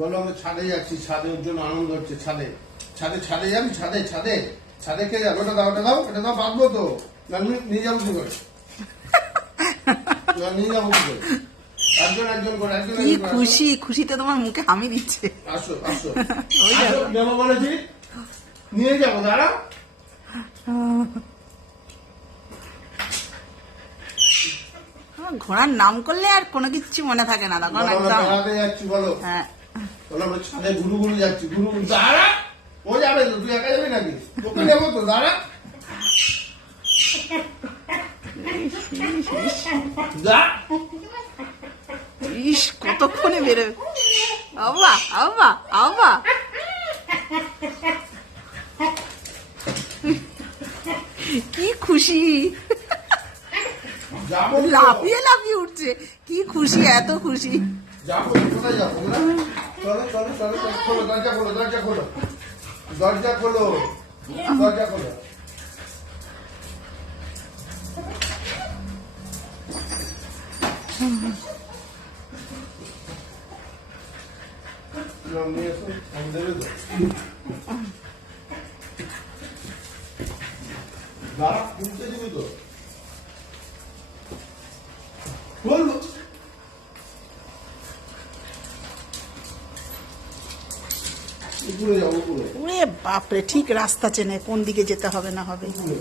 বলো আমরা ছাদে যাচ্ছি, ছাদে ওর জন্য আনন্দ হচ্ছে। ছাদে ছাদে ছাদে যাবি, ছাদে ছাদে ছাদে খেয়ে যাবো। ওটা দাও, ওটা দাও, ওটা দাও, বাঁধবো তো না, নিয়ে যাবো কি করে? না নিয়ে যাবো কি করে? একজন একজন করে, একজন কি খুশি, খুশিতে তোমার মুখে হামি দিচ্ছে। আসো আসো আসো, নেবো বলেছি, নিয়ে যাবো। দাঁড়া, ঘোড়ার নাম করলে আর কোনো কিছু মনে থাকে না তখন আমরা একদম। বেড়াতে যাচ্ছি বলো, হ্যাঁ, বলো আমরা ছাদে ঘুরু ঘুরু যাচ্ছি, ঘুরু ঘুরু। দাঁড়া, ও যাবে তো, তুই একা যাবি নাকি? তোকে নেবো তো, দাঁড়া। যা। ইস কতক্ষণে বেরোবে। আবা আবা আবা, কি খুশি, যাবো তো। লাফিয়ে লাফিয়ে উঠছে। কি খুশি, এত খুশি। যাবো, কোথায় যাবো আমরা? চলো চলো চলো চলো, খোলো দরজা, খোলো দরজা, খোলো দরজা, খোলো দরজা, খোলো। রং নিয়ে এসো, আমি দেবে তো। দাঁড়া, খুলতে দিবি তো? বলবো উপরে যাবো, উপরে ওরে বাপরে, ঠিক রাস্তা চেনে কোন দিকে যেতে হবে না হবে। উপরে।